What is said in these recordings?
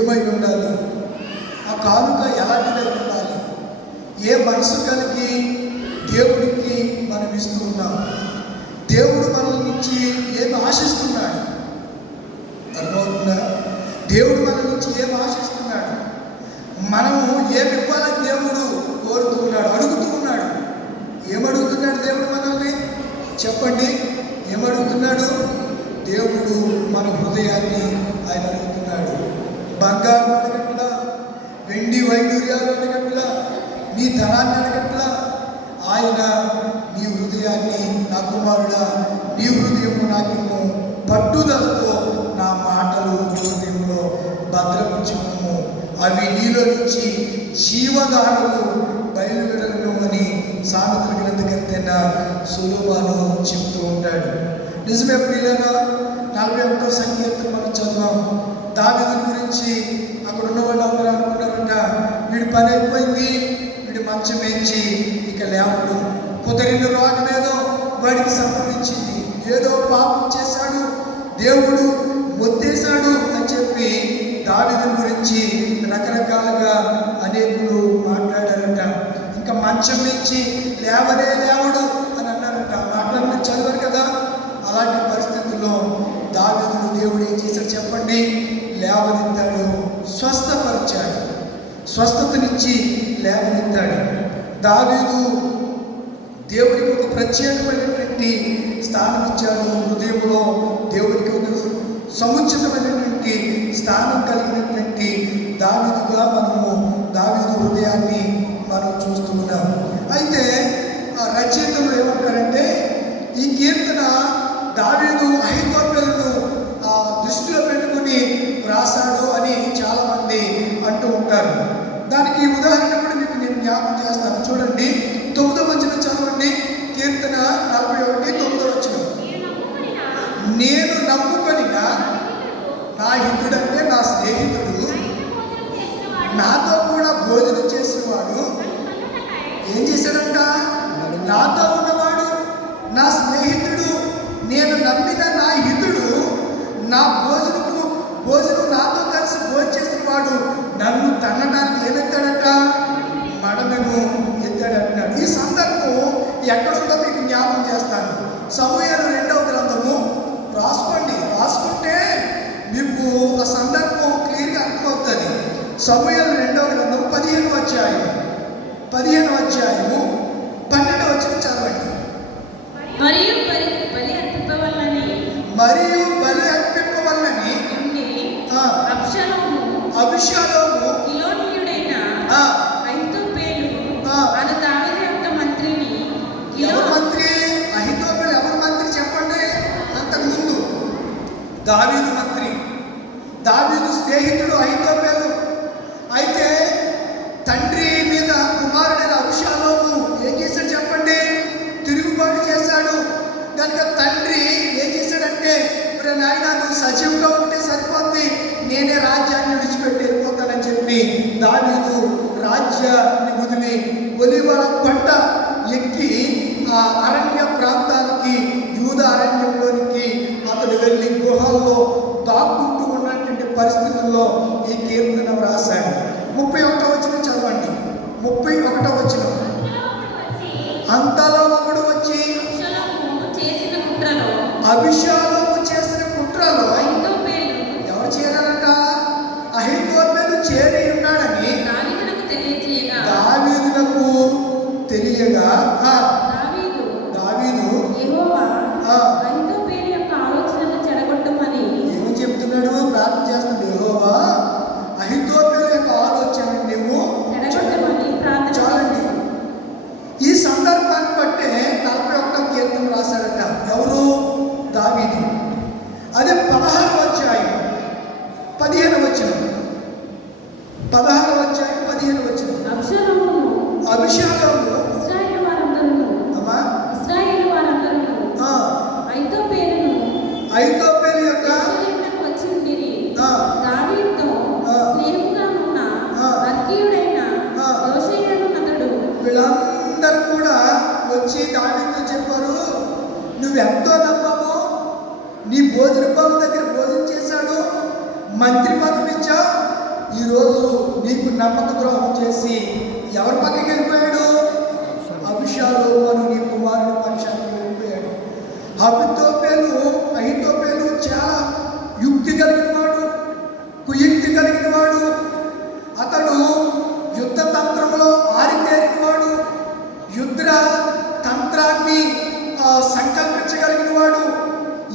ఏమై ఉండాలి, ఆ కానుక ఎలాంటిదై ఉండాలి, ఏ మనసు కలిగి దేవుడికి మనం ఇస్తూ ఉన్నాం, దేవుడు మన నుంచి ఏమి ఆశిస్తున్నాడు, అర్థమవుతుందా? దేవుడు మన నుంచి ఏమి ఆశిస్తున్నాడు, మనము ఏమి ఇవ్వాలని దేవుడు కోరుతూ ఉన్నాడు, అడుగుతూ ఉన్నాడు. ఏమడుగుతున్నాడు దేవుడు మనల్ని? చెప్పండి, ఏమడుగుతున్నాడు? దేవుడు మన హృదయాన్ని ఆయన అడుగుతున్నాడు. బంగారం అడగట్లా, వెండి వైడూర్యాలు అడగట్లా, నీ ధనాన్ని అడగట్లా. ఆయన నీ హృదయాన్ని, నా కుమారుడా, నీ హృదయము నాకేమో పట్టుదలతో నా మాటలు హృదయంలో భద్రపరచుకుము, అవి నీలో నుంచి జీవధారలు బయలువెడలను అని సామెతల గ్రంథకర్తైన సొలొమోను చెప్తూ ఉంటాడు. నిజమే ప్రియులారా, 41వ సంకీర్తన మనం చదివాం. దావీదు గురించి అక్కడ ఉన్న వాళ్ళు అందరూ అనుకున్నారంట, వీడి పని అయిపోయింది, వీడి మంచం వేయించి ఇక లేవడు, కుదిరిన రోగం ఏదో వాడికి సంబంధించింది, ఏదో పాపం చేశాడు, దేవుడు మొత్తేశాడు అని చెప్పి దావీదు గురించి రకరకాలుగా అనేకులు మాట్లాడారట. ఇంకా మంచం నుంచి లేవడే లేవడు అని అన్నారట. మాట్లాడిన చదివారు కదా. అలాంటి పరిస్థితుల్లో దావీదును దేవుడు ఏం చేశాడు చెప్పండి? లేవనెత్తాడు, స్వస్థపరిచాడు, స్వస్థతనిచ్చి లేవనెత్తాడు. దావీదు దేవుడికి ఒక ప్రత్యేకమైనటువంటి స్థానం ఇచ్చాడు. హృదయంలో దేవుడికి ఒక సముచితమైనటువంటి స్థానం కలిగినటువంటి దావీదుగా మనము దావీదు హృదయాన్ని మనం చూస్తూ ఉన్నాము. అయితే ఆ రచయితలు ఏమంటారంటే, ఈ కీర్తన దావీదు అహీతోపెలును దృష్టిలో పెట్టుకుని రాశాడు అని చాలామంది అంటూ ఉంటారు. దానికి ఉదాహరణ కూడా మీకు నేను జ్ఞాపకం చేస్తాను. చూడండి, 9వ వచనం చదవండి. కీర్తన 41:9. నేను నమ్ముకొనిన నా హితుడంటే నా స్నేహితుడు, నాతో కూడా భోజనం చేసేవాడు ఏం చేశాడంట? నాతో ఉన్నవాడు నా స్నేహితుడు, నేను నమ్మిన నా హితుడు, నా భోజనం నాతో కలిసి భోజనం చేసిన వాడు నన్ను తన్నడానికి ఏమెత్తాడట? మడమెను ఎత్తాడంటున్నాడు. ఈ సందర్భం ఎక్కడుందో మీకు జ్ఞాపకం చేస్తాను. సమూయేలు 2వ గ్రంథము రాసుకోండి, రాసుకుంటే మీకు ఆ సందర్భం క్లియర్గా అర్థమవుతుంది. సమూయేలు 2వ గ్రంథం 15వ అధ్యాయము 12వ వచనం చదవండి. మరియు బలి అర్పింపవలనని అబ్షాలోము గిలోనీయుడైన అహీతోపెలు అను దావీదు యొక్క మంత్రిని. ఎవరు మంత్రి? అహీతోపెలు ఎవరు మంత్రి చెప్పండి? అంతకుముందు దావీదు మంత్రి, దావీదు స్నేహితుడు అహీతోపెలు. అయితే తండ్రి మీద కుమారుడైన అబ్షాలోము ఏం చేశాడు చెప్పండి? తిరుగుబాటు చేశాడు. కనుక తండ్రి ఏం చేశాడంటే, ఇప్పుడు నాయన నువ్వు సజీవంగా ఉంటే సరిపోద్ది, నేనే రాజ్యాన్ని విడిచిపెట్టి వెళ్ళిపోతానని చెప్పి దావీదు రాజ్యాన్ని వదిలి ఒలీవల కొండ ఎక్కి ఆ అరణ్య ప్రాంతానికి, యూదా అరణ్యంలోనికి అతడు వెళ్ళి గుహల్లో దాక్కుంటూ ఉన్నటువంటి పరిస్థితుల్లో ఈ కీర్తన రాశాడు. 31వ వచనం చదవండి. 31వ వచనం. అంతలో ఒకడు వచ్చి అభిషాలోము చేసిన కుట్రలో ఎవరు చేరారంట? అహీతోపెలు చేరి ఉన్నాడని దావీదునకు తెలియగా దావీదు ఏమని చెప్తున్నాడు? ప్రార్థన చేస్తున్నాడు. యెహోవా అహీతోపెలు యొక్క ఆలోచన నువ్వు చాలండి. ఈ సందర్భాన్ని బట్టే 41వ కీర్తన రాశాడట. ఎవరు? దావీదు. అదే 16వ అధ్యాయం 15వ వచనం. 16వ అధ్యాయం 15వ వచనం. అభిషేకము అహీతోపెలు యొక్క వీళ్ళందరూ కూడా వచ్చి దావీదుతో చెప్పారు, నువ్వెంతో నమ్మము, నీ భోజన బాబు దగ్గర భోజనం చేశాడు, మంత్రి పదవి ఇచ్చావు, నమ్మక ద్రోహం చేసి ఎవరి పక్కకి వెళ్ళిపోయాడు? అబీషాలోము అను నీ కుమారుని పక్షానికి వెళ్ళిపోయాడు. అహీతోపెలు చాలా యుక్తి కలిగిన వాడు, కుయుక్తి కలిగిన వాడు. అతడు యుద్ధ తంత్రంలో ఆరితేరిన వాడు, యుద్ధ తంత్రాన్ని సంకల్పించగలిగిన వాడు.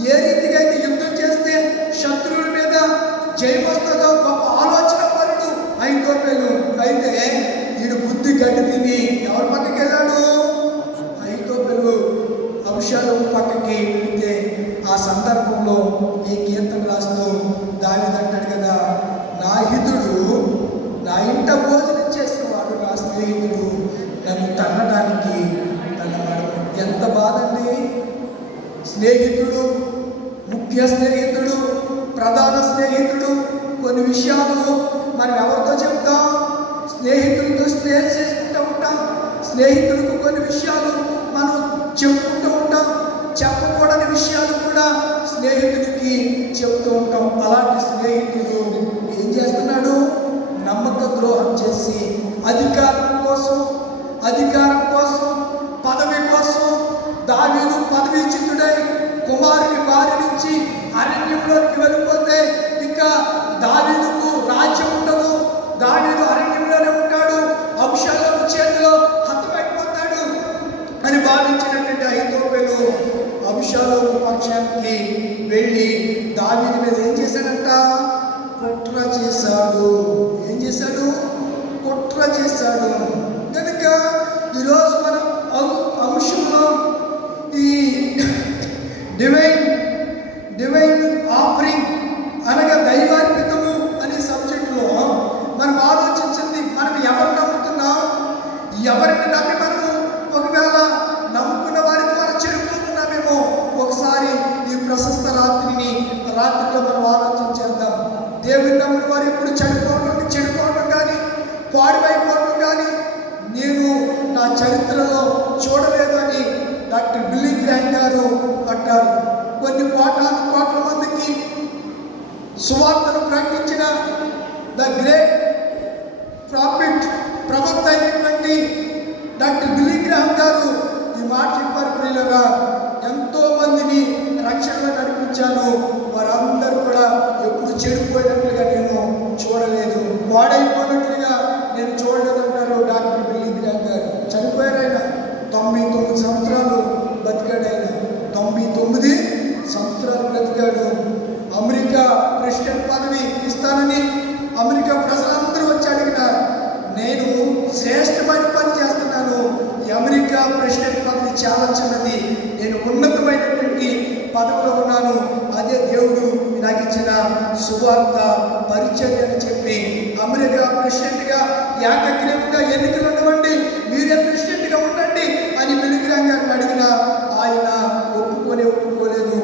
ఏ రీతిగా అయితే యుద్ధం చేస్తే శత్రువుల మీద జయం వస్తుందో గొప్ప ఆలోచన పరుడు అహీతోపెలు. అయితే వీడు బుద్ధి గడ్డి తిని ఎవరి పక్కకి వెళ్ళాడు? అహీతోపెలు అబీషాలోము పక్కకి వెళితే ఆ సందర్భంలో ఈ కీర్తన రాస్తూ దావీదు అంటాడు కదా, నా హితుడు నా ఇంట భోజనం చేసేవాడు, నా స్నేహితుడు నన్ను తన్నడానికి తన్నవాడు. ఎంత బాధండి! స్నేహితుడు, ముఖ్య స్నేహితుడు, ప్రధాన స్నేహితుడు. కొన్ని విషయాలు మనం ఎవరితో చెప్తాం? స్నేహితులతో స్నేహం చేసుకుంటూ ఉంటాం. స్నేహితులకు కొన్ని విషయాలు మనం చెప్పుకుంటూ ఉంటాం. చెప్పకూడని విషయాలు కూడా స్నేహితుడికి చెప్తూ ఉంటాం. అలాంటి స్నేహితుడు ఏం చేస్తున్నాడు? నమ్మక ద్రోహం చేసి అధికారం కోసం, పదవి కోసం దావీదు పదవి చిత్తుడై కుమారుని బారి నుంచి అరణ్యంలోకి వెళ్ళిపోతే ఇంకా దావీదుకు రాజ్యం ఉండదు. దావీదు అరణ్యంలోనే ఉంటాడు, అబీషాలోము చేతిలో హతమైపోతాడు అని భావించినటువంటి అహీతోపెలు అబీషాలోము పక్షానికి వెళ్ళి దావీదు మీద ఏం చేశాడంట? కుట్ర చేశాడు. ఏం చేశాడు? కుట్ర చేశాడు. కనుక ఈరోజు మనం అంశంలో ఈ డివైన్ ఆఫరింగ్ అనగా దైవార్పితము అనే సబ్జెక్టులో మనం ఆలోచించింది, మనం ఎవరు నమ్ముతున్నాం, ఎవరిని నమ్మి మనము ఒకవేళ నమ్ముకున్న వారి ద్వారా చెడుకుంటున్నామేమో. ఒకసారి ఈ ప్రశస్త రాత్రిలో మనం ఆలోచించేద్దాం. దేవుని నమ్మిన వారు ఎప్పుడు చెడిపోవడం కానీ పాడుమైపోవడం కానీ నేను నా చరిత్రలో చూడలేదని డాక్టర్ బిల్లీ గ్రాహం గారు అంటారు. కొన్ని కోట్ల మందికి సువార్తను ప్రకటించిన ద గ్రేట్ ప్రవక్త అయినటువంటి డాక్టర్ బిల్లీ గ్రాహం గారు ఈ మాట చెప్పారు. ప్రియులరా, ఎంతో మందిని రక్షణలో నడిపించాను, వారందరూ కూడా ఎప్పుడు చెడిపోయినట్లుగా నేను చూడలేదు, పాడైపోయినట్లుగా నేను చూడలేదు అంటారు డాక్టర్ బిల్లీ గ్రాహం గారు. చనిపోయారు ఆయన. 99 సంవత్సరాలు బతికాడు ఆయన. 99 సంవత్సరాలు బ్రతికాడు. అమెరికా ప్రెసిడెంట్ పదవి ఇస్తానని అమెరికా ప్రజలందరూ వచ్చి అడిగినారు. నేను శ్రేష్టమైన పని చేస్తున్నాను, ఈ అమెరికా ప్రెసిడెంట్ పదవి చాలా చిన్నది, నేను ఉన్నతమైనటువంటి పదవిలో ఉన్నాను, అదే దేవుడు నాకు ఇచ్చిన సువార్త పరిచర్య అని చెప్పి అమెరికా ప్రెసిడెంట్గా ఏకగ్రీవంగా ఎన్నికలు ఉండవండి, మీరే ప్రెసిడెంట్గా ఉండండి అని బిల్లీ గ్రాహం గారిని అడిగిన ఆయన ఒప్పుకోలేదు.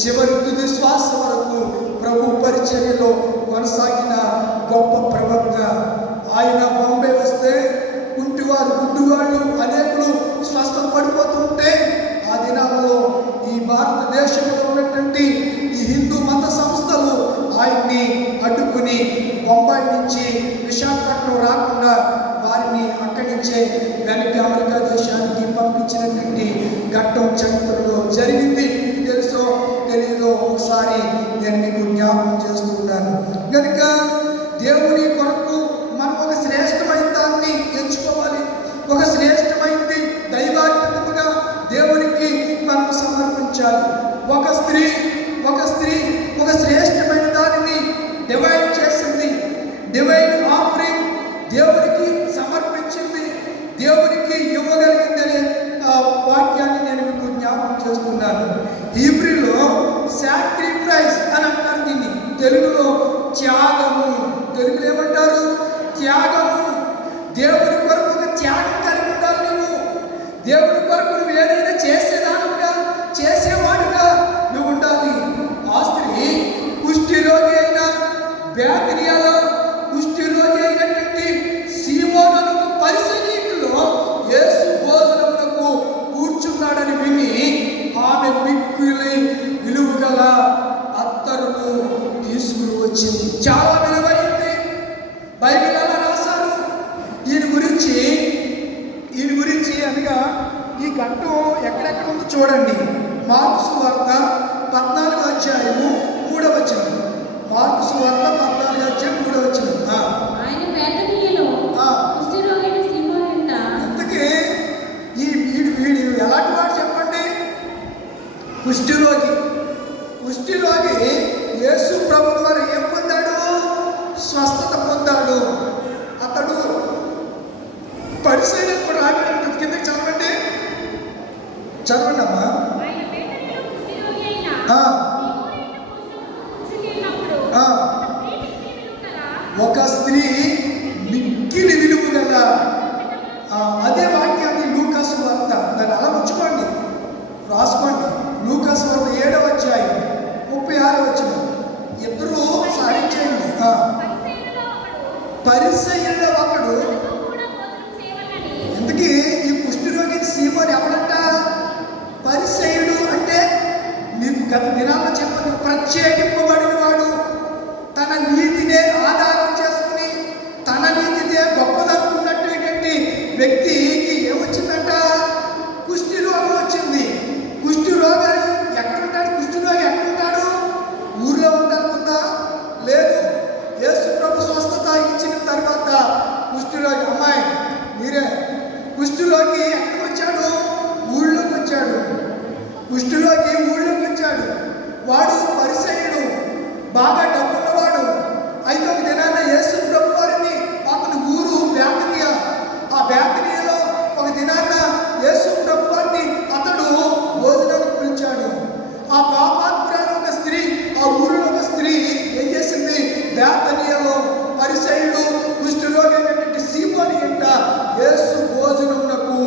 చివరి తుది శ్వాస వరకు ప్రభు పరిచర్యలో కొనసాగిన గొప్ప ప్రవక్త ఆయన. బాంబే వస్తే కుంటివారు, గుడ్డివాళ్ళు అనేకులు స్వస్థ పడిపోతుంటే ఆ దినాలలో ఈ భారతదేశంలో ఉన్నటువంటి ఈ హిందూ మత సంస్థలు ఆయన్ని అడ్డుకుని బొంబాయి నుంచి విశాఖపట్నం రాకుండా వారిని అక్కడి నుంచే వెనక్కి అమెరికా దేశానికి పంపించినటువంటి ఘట్టం చరిత్రలో జరిగింది. తెలుసో తెలియదో ఒకసారి నేను మీకు జ్ఞాపకం చేస్తున్నాను. కనుక దేవుని కొరకు మనం ఒక శ్రేష్టమైన దాన్ని ఎంచుకోవాలి. ఒక శ్రేష్టమైనది దైవాత్మకముగా దేవునికి మనం సమర్పించాలి. ఒక స్త్రీ ఒక శ్రేష్టమైన దానిని డివైడ్ చేసింది, డివైన్ ఆఫరింగ్ దేవునికి సమర్పించింది, దేవునికి ఇవ్వగలిగింది అనే వాక్యాన్ని నేను మీకు జ్ఞాపకం చేస్తున్నాను. హీబ్రూలో సాక్రిఫైస్ అని అంటారు దీన్ని, తెలుగులో త్యాగము. తెలుగులో ఏమంటారు? త్యాగము. దేవుని కొరకు ఒక త్యాగం కలిగి ఉండాలి. నువ్వు దేవుని కొరకు నువ్వు ఏదైనా చేసేవాడుగా నువ్వు ఉండాలి. ఆ స్త్రీ కుష్ఠరోగి అయిన బేతనియాలో కుష్ఠరోగి అయినటువంటి సీమోను పరిసరీకులో యేసు భోజనమునకు కూర్చున్నాడని విని ఆమె మిక్కిలి విలువ గల అత్తరును తీసుకుని వచ్చింది. చాలా విలువైంది. బైబిల్ అలా రాశారు. సువార్త 14 అధ్యాయము 3వ వచనం. మార్కు సువార్త 14 అధ్యాయం 3వ వచనం. ఆయన బేతనీయలో కుష్ఠరోగైన సీమోను ఇంట. అందుకే వీడు ఎలాంటి వాడు చెప్పండి? కుష్ఠరోగి. యేసు ప్రభు ద్వారా ఏం పొందాడు? స్వస్థత పొందాడు. అతడు పరిశీలన కూడా రాబడి కిందకి చదవండి అమ్మా. ఆయన బేతనీయలో కుష్ఠరోగి అయిన ఒక స్త్రీ మిక్కిలి విలువ గల, అదే వాక్యాన్ని లూకాసు వార్త, దాన్ని అలా ఉంచుకోండి, రాసుకోండి. లూకాసు వార్త 7వ అధ్యాయం 36వ వచనం. ఇద్దరు సాధించేయండి. పరిసయ్యుల్లో ఒకడు. ఎందుకు ఈ కుష్ఠరోగి సీమోని ఎవడంట? పరిసయ్యుడు అంటే మీకు గత దినాల్లో చెప్పండి, ప్రత్యేకింపబడిన వాడు. తన నీతినే ఆధారం చేసుకుని తన నీతినే గొప్పదనుకున్నటువంటి వ్యక్తికి ఏమొచ్చిందంట? కుష్ఠరోగం వచ్చింది. కుష్ఠరోగం ఎక్కడుంటాడు? కుష్ఠరోగి ఎక్కడుంటాడు? ఊర్లో ఉంటానుకుందా? లేదు. యేసు ప్రభు స్వస్థత ఇచ్చిన తర్వాత కుష్ఠరోగి, అమ్మాయి మీరే, కుష్ఠరోగి ఎక్కడికి వచ్చాడు? ఊళ్ళోకి వచ్చాడు. కుష్ఠరోగి ఊళ్ళోకి వచ్చాడు. వాడు పరిసయ్యుడు, బాగా డబ్బున్నవాడు. అయితే ఒక దినాన యేసు ప్రభు వారిని, అతని ఊరు బేతనియ, ఆ బేతనియలో ఒక దినాన యేసు ప్రభు వారిని అతడు భోజనానికి పిలిచాడు. ఆ పాపాత్మురాలు ఒక స్త్రీ, ఆ ఊరిలో ఒక స్త్రీ ఏం చేసింది? బేతనియలో పరిసయ్యుడు కుష్ఠరోగి అయినటువంటి సీమోని ఇంట యేసు భోజనమునకు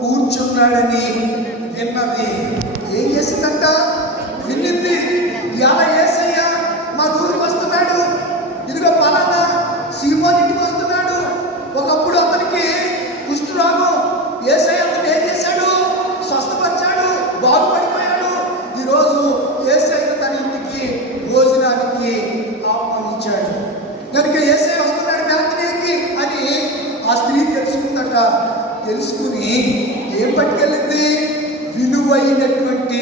కూర్చున్నాడని విన్నది. ఏం చేసిందంట? విన్నింది. ఎలా యేసయ్య మా ఊరికి వస్తున్నాడు, ఇదిగో పలానా సీమోని ఇంటికి వస్తున్నాడు. ఒకప్పుడు అతనికి కుష్ఠరోగం, యేసయ్య అతను ఏం చేశాడు? స్వస్థపరిచాడు, బాగుపడిపోయాడు. ఈరోజు యేసయ్య తన ఇంటికి భోజనానికి ఆహ్వానించాడు. కనుక యేసయ్య వస్తున్నాడు బేతనీయకి అని ఆ స్త్రీ తెలుసుకుందట. తెలుసుకుని ఏం పట్టుకెళ్ళింది? విలువైనటువంటి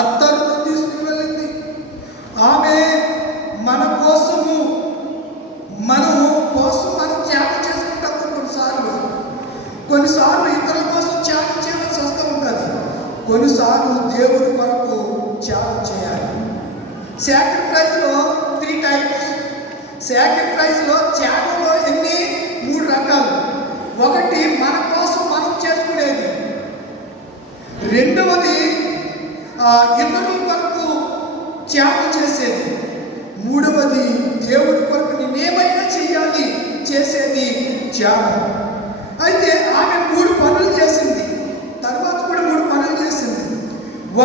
అత్తరును తీసుకువెళ్ళింది. ఆమె మన కోసము మనం త్యాగం చేసుకుంటాం. కొన్నిసార్లు ఇతరుల కోసం త్యాగం చేయాల్సి వస్తూ ఉంటుంది. కొన్నిసార్లు దేవుడి కొరకు త్యాగం చేయాలి. సాక్రిఫైస్లో 3 టైప్స్. సాక్రిఫైస్లో త్యాగంలో 3 రకాలు. ఒకటి మన కోసం మనం చేసుకునేది, రెండవది ఇతరుల కొరకు త్యాగం చేసేది, మూడవది దేవుడి కొరకు నేనేమైనా చెయ్యాలి చేసేది త్యాగం. అయితే ఆమె 3 పనులు చేసింది. తర్వాత కూడా 3 పనులు చేసింది.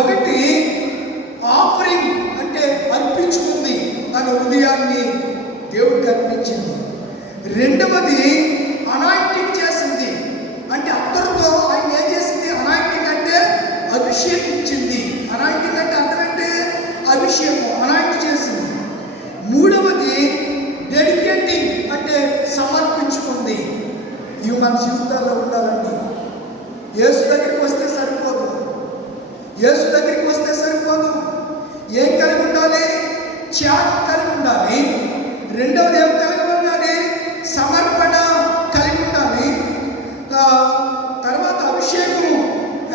ఒకటి ఆఫరింగ్ అంటే అర్పించుకుంది, తన హృదయాన్ని దేవుడికి అర్పించింది. రెండవది అనాయింటింగ్ చేసింది, అంటే అత్తరుతో ఆయన ఏం చేసింది? అనాయింటింగ్ అంటే అభిషేకించింది. అనాయింటింగ్ అంటే అర్థం అంటే అభిషేకం, అనాయింట్ చేసింది. మూడవది డెడికేటింగ్ అంటే సమర్పించుకుంది. ఇవి మన జీవితాల్లో ఉండాలండి. యేసు దగ్గరికి వస్తే సరిపోదు. ఏం కలిగి ఉండాలి? త్యాగం కలిగి ఉండాలి. రెండవది ఏం కలిగి ఉండాలి? సమర్పణ కలిగి ఉండాలి. తర్వాత అభిషేకం,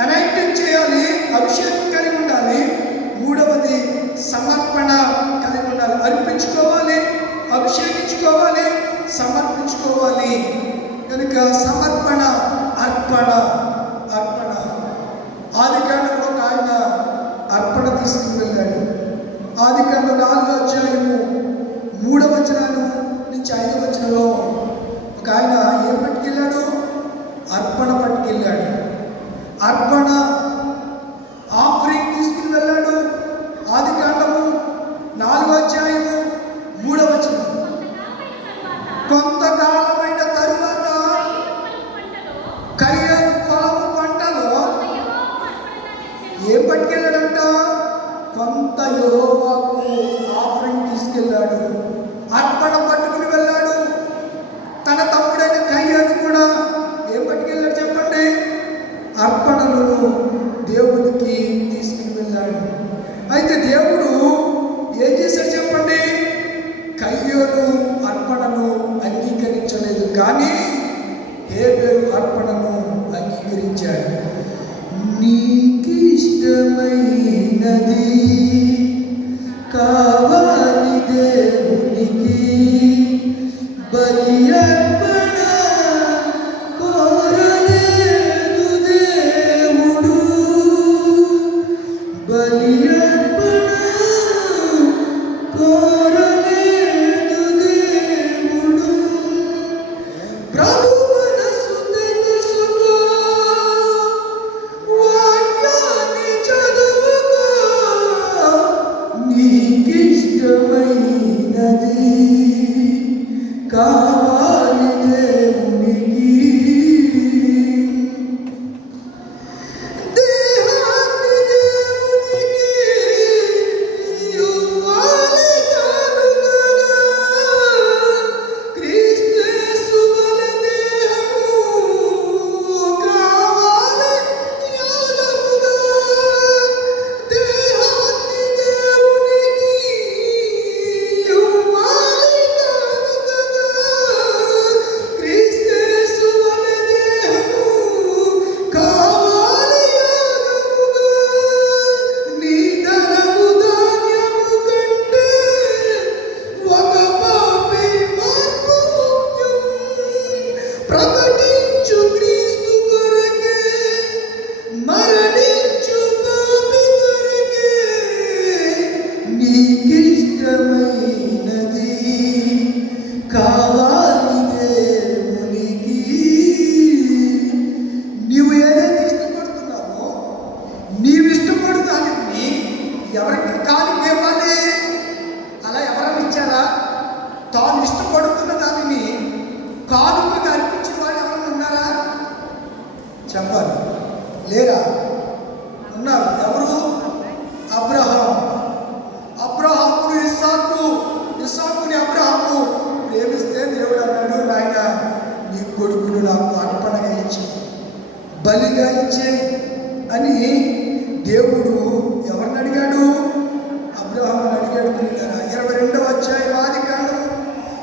అనాయింటింగ్ చేయాలి, అభిషేకం కలిగి ఉండాలి. మూడవది సమర్పణ కలిగి ఉండాలి. అర్పించుకోవాలి, అభిషేకించుకోవాలి, సమర్పించుకోవాలి. కనుక సమర్పణ, అర్పణ. ఆదికాండంలో ఒక ఆయన అర్పణ తీసుకుని వెళ్ళాడు. ఆదికాండం 4వ అధ్యాయము 3వ వచనం నుంచి 5వ వచనంలో ఒక ఆయన ఏం పట్టుకెళ్ళాడు? అర్పణ పట్టుకెళ్ళాడు. అర్పణ ఆఫరింగ్ తీసుకుని వెళ్ళాడు. ఆదికాండము 4వ అధ్యాయము 3వ వచనం. కొంతకాలమైన తరువాత కయ్యను పొలము పంటలో ఏం పట్టుకెళ్ళాడంట? కొంత యెహోవాకు ఆఫరింగ్ తీసుకెళ్ళాడు. అర్పణ పట్టుకుని వెళ్ళాడు. తన తమ్ముడైన కయ్యను కూడా ఏం పట్టుకెళ్ళాడు చెప్పండి? అర్పణలను కానీ హేబెలు అర్పణను అంగీకరించాడు. నీకిష్టమైనది కావాలి దేవునికి, బలి అర్పణ కోరలేదు దేవుడు, బలి అర్పణ కోరలేదు దేవుడు. ప్రభు మనసు తెలుసుకో, వాక్యాన్ని చదువుకో, నీకిష్టమైనది కావాలి దేవునికి. దేహాన్ని దేవునికి ఇవ్వాలి కానుకగా, క్రీస్తు వలె దేహము కావాలి యాగముగా. దేహాన్ని దేవునికి ఇవ్వాలి కానుకగా, క్రీస్తు వలె దేహము కావాలి యాగముగా. నీ ధనము ధాన్యము కంటే ఒక పాపి మార్పు ముఖ్యం. ప్రకటించు క్రీస్తు కొరకే, మరణించు పాపి కొరకే. నీకిష్టమైనది కావాలి దేవునికి. నీవు ఏదైతే ఇష్టపడుతున్నావో, నీవు ఇష్టపడు దానిని ఎవరికి కాలికి ఇవ్వాలి? అలా ఎవరైనా ఇచ్చారా? తాను ఇష్టపడుతున్న దానిని కానుకగా అర్పించిన వాళ్ళు ఎవరైనా ఉన్నారా? చెప్పాలి. లేరా? ఉన్నారు. ఎవరు? అబ్రహాం. అబ్రహాముడు ఇస్సాకుని అబ్రహాము ప్రేమిస్తే దేవుడు అన్నాడు, నాయన నీ కొడుకును నాకు అర్పణగా ఇచ్చి బలిగా ఇచ్చే అని దేవుడు ఎవరిని అడిగాడు? అబ్రహాముని అడిగాడు. 22వ అధ్యాయం ఆదికాండం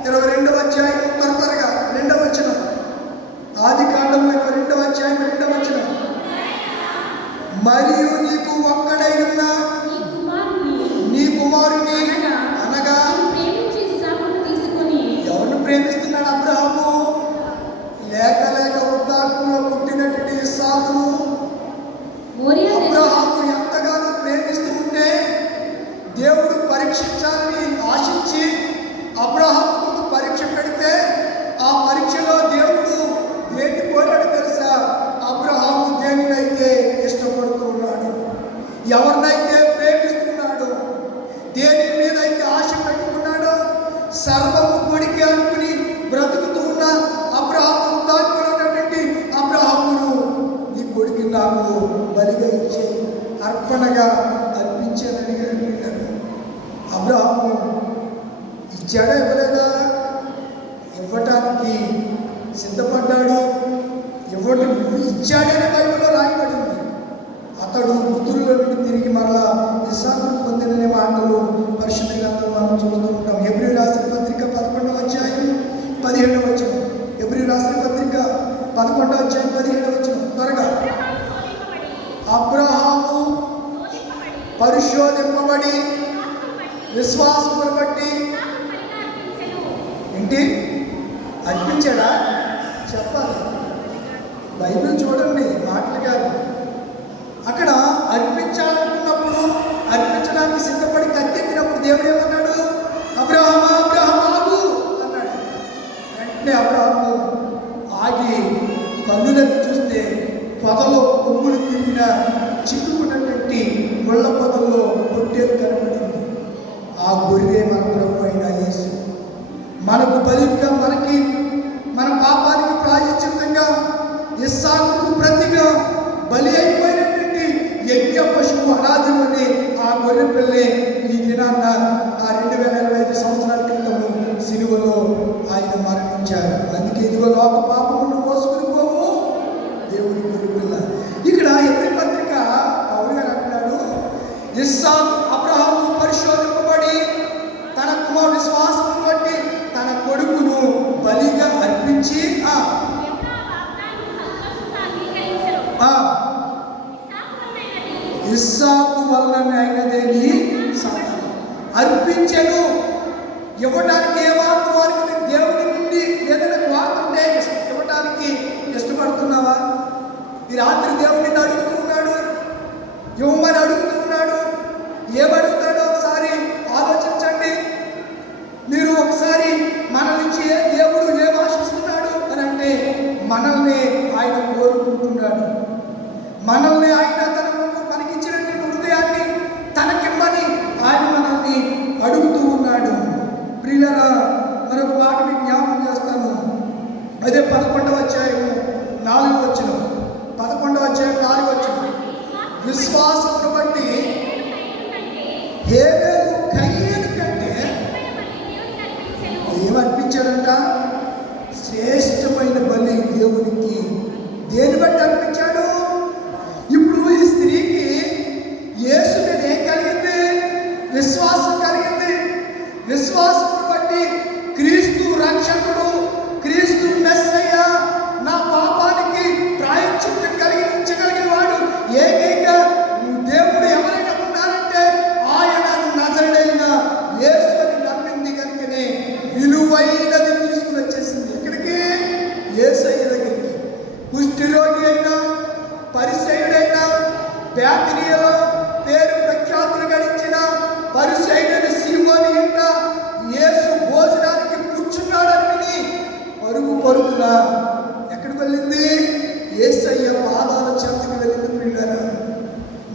22వ అధ్యాయం త్వరగా 2వ వచనం. ఆదికాండం 22వ అధ్యాయం 2వ వచనం. మరియు నీకు ఒక్కడై ఉన్న నీ కుమారుని అనగా ఎవరిని ప్రేమిస్తున్నాడు అబ్రహాము? లేక వృద్ధాప్యంలో పుట్టినటువంటి ఇస్సాకును అబ్రహాము ఎంతగానో ప్రేమిస్తూ ఉంటే దేవుడు పరీక్షించాలని ఆశించి అబ్రహాముకు పరీక్ష పెడితే ఆ పరీక్షలో దేవుడు దేన్ని కోరాడు తెలుసా? అబ్రహాము దేనినైతే ఇష్టపడుతూ ఉన్నాడు, ఎవరినైతే ప్రేమిస్తున్నాడో, దేని మీద అయితే ఆశ పెట్టుకున్నాడో, సర్వము కొడికి అనుకుని బ్రతుకుతూ ఉన్న అబ్రహాము దాచుకున్నటువంటి అబ్రహామును నీ కొడుకు నాకు బలిగా ఇచ్చే, అర్పణగా అర్పించానని అడిగాడు. అబ్రహాము ఇచ్చాడా ఇవ్వలేదా? ఇవ్వటానికి సిద్ధపడ్డాడు. ఇచ్చాడని బైబిల్లో రాయబడింది. అతడు మృతుల్లో నుండి తిరిగి మరలా ఇస్సాకును పొందిననే మాటలు పరిశుద్ధ గ్రంథంలో మనం చూస్తూ ఉంటాం. హెబ్రీయుల రాసిన పత్రిక 11వ అధ్యాయం 17వ వచనం. హెబ్రీయుల రాసిన పత్రిక 11వ అధ్యాయం 17వ వచనం. త్వరగా. అబ్రహాము పరిశోధింపబడి విశ్వాసమును బట్టి ఏంటి అర్పించాడా? చెప్పాలి. బైబిల్ చూడండి, మాటలు కాదు. అక్కడ అర్పించాలనుకున్నప్పుడు, అర్పించడానికి సిద్ధపడి కత్తెత్తినప్పుడు దేవుడు ఏమన్నాడు? అబ్రహామా అబ్రహాము ఆగు అన్నాడు. వెంటనే అబ్రహాము ఆగి కన్నులెత్తి చూస్తే పొదలో కొమ్ములు తిరిగిన చిక్కుకున్నటువంటి ముళ్ళ పొదల్లో పొట్టేలు కనబడింది. ఆ గొర్రె మన ప్రభు అయిన యేసు. మనకు బలిగా, మనకి మన పాపానికి ప్రాయశ్చిత్తంగా ఇస్సాకుకు ప్రతిగా బలి అయిపోయినటువంటి యజ్ఞ పశువు అర్పించాను. ఇవ్వడానికి ఏ వారికి దేవుడి నుండి ఏదైనా వాడుతుంటే ఇవ్వడానికి ఇష్టపడుతున్నావా? ఈ రాత్రి దేవుడిని అడుగుతూ ఉన్నాడు, ఇవ్వమని అడుగుతూ ఉన్నాడు. ఏమడుగుతాడో ఒకసారి ఆలోచించండి. మీరు ఒకసారి మన నుంచి దేవుడు ఏం ఆశిస్తున్నాడు అని అంటే మనల్ని ఆయన కోరుకుంటున్నాడు. మనల్ని ఆయన మనకిచ్చినటువంటి హృదయాన్ని తనకిమ్మని ఆయన మనల్ని అడుగుతూ ఉన్నాడు. ప్రియులారా, మరొక మాట మీకు జ్ఞాపకం చేస్తాను. అదే 11వ అధ్యాయము 4వ వచనం. 11వ అధ్యాయం 4వ వచనం. విశ్వాసమును బట్టి హేబెలు కయీను కంటే ఏమర్పించాడంట? శ్రేష్టమైన బలి దేవునికి. దేని బట్టి అర్పించాడు? ఇప్పుడు ఈ స్త్రీకి యేసు మీద ఏం కలిగింది? విశ్వాసం కలిగింది. విశ్వాసం బట్టి క్రీస్తు రక్షకుడు, క్రీస్తు మెస్సయ్య, నా పాపానికి ప్రాయశ్చిత్తం కలిగించగలిగిన వాడు ఏకైక దేవుడు ఎవరైనా ఉన్నారంటే ఆయన నజరుడైన యేసుని నమ్మింది కనుకనే విలువైనది తీసుకుని వచ్చేసింది. ఎక్కడికి? యేసయ్య దగ్గరికి. కుష్ఠరోగి అయినా, పరిసయ్యుడైన, బేతనీయలో పేరు ప్రఖ్యాతులు గడించిన పరిసయ్యుడైన సీమోను ఇంట యేసు భోజనానికి కూర్చున్నాడని పరుగున ఎక్కడికి వెళ్ళింది? యేసయ్య పాదాల చెంతకు వెళ్ళింది. పిల్లలు,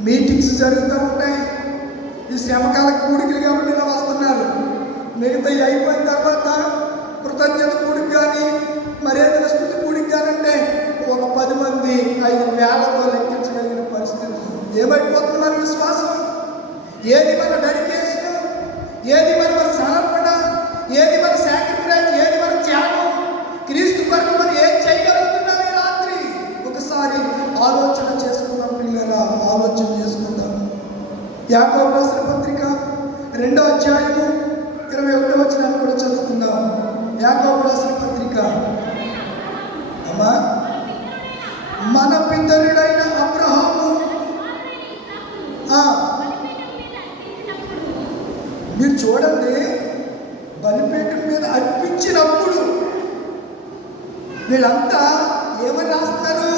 మీటింగ్స్ జరుగుతూ ఉంటాయి. ఈ శ్రమకాల కూడికలు కాబట్టి ఇలా వస్తున్నారు. మిగతా అయిపోయిన తర్వాత కృతజ్ఞత కూడికి కానీ మరేదైనా స్థుతి కూడికి కానంటే ఒక 10 మంది 5,000తో లెక్కించగలిగిన పరిస్థితి. ఏమైపోతుంది మన విశ్వాసం? ఏది మన డెడికేషన్? ఏది మన సమర్పణ? ఏది మన సాక్రిఫైస్? ఏది మన త్యాగం? క్రీస్తు కొరకు మనం ఏం చేయగలుగుతున్నాం? ఈ రాత్రి ఒకసారి ఆలోచన చేసుకుందాం. పిల్లరా, ఆలోచన చేసుకుందాం. యాకోబు రాసిన పత్రిక 2వ అధ్యాయము 21వ వచనాన్ని కూడా చదువుకుందాం. యాకోబు రాసిన పత్రిక. అమ్మా, మన పితరుడైన అబ్రహాము మీరు చూడండి, బలిపీఠం మీద అర్పించినప్పుడు వీళ్ళంతా ఏమని రాస్తున్నారు?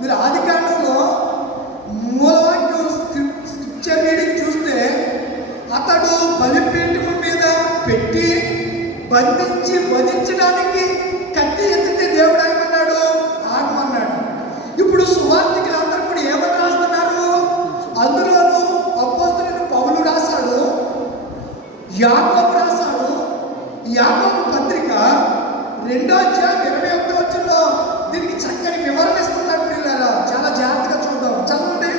మీరు ఆదికాండంలో మూలవాక్యం స్క్రిప్చర్ రీడింగ్ చూస్తే అతడు బలిపీఠం మీద పెట్టి బంధించి వధించడానికి కత్తి ఎత్తితే దేవుడు ఏమన్నాడు? ఆగమన్నాడు. ఇప్పుడు సువార్తికులందరూ కూడా ఏమని రాస్తున్నారు? అందులోనూ అపోస్తలుడైన పౌలు రాశాడు, యాకోబు రాశాడు. యాకోబు పత్రిక 2వ అధ్యాయం 21వ వచనంలో దీనికి చక్కని వివరణ ఇస్తున్నాడు. పిల్లరా, చాలా జాగ్రత్తగా చూద్దాం. చదవండి.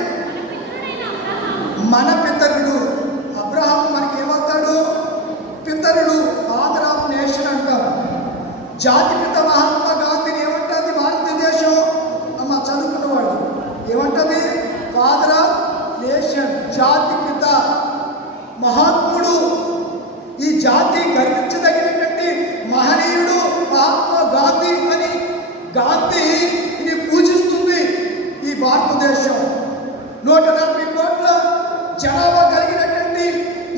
మన పితరుడు అబ్రహాము మనకి ఏమవుతాడు? పితరుడు, ఫాదర్ ఆఫ్ నేషన్ అంటాం. జాతిపిత మహాత్మా గాంధీని ఏమంటుంది భారతదేశం? అమ్మ చదువుకున్నవాడు ఏమంటుంది? ఫాదర్ ఆఫ్ నేషన్, జాతిపిత, మహాత్ముడు, ఈ జాతి గర్వించదగినటువంటి మహనీయుడు మహాత్మా గాంధీ అని గాంధీని పూజిస్తుంది ఈ భారతదేశం. 140 కోట్ల జనాభా కలిగినటువంటి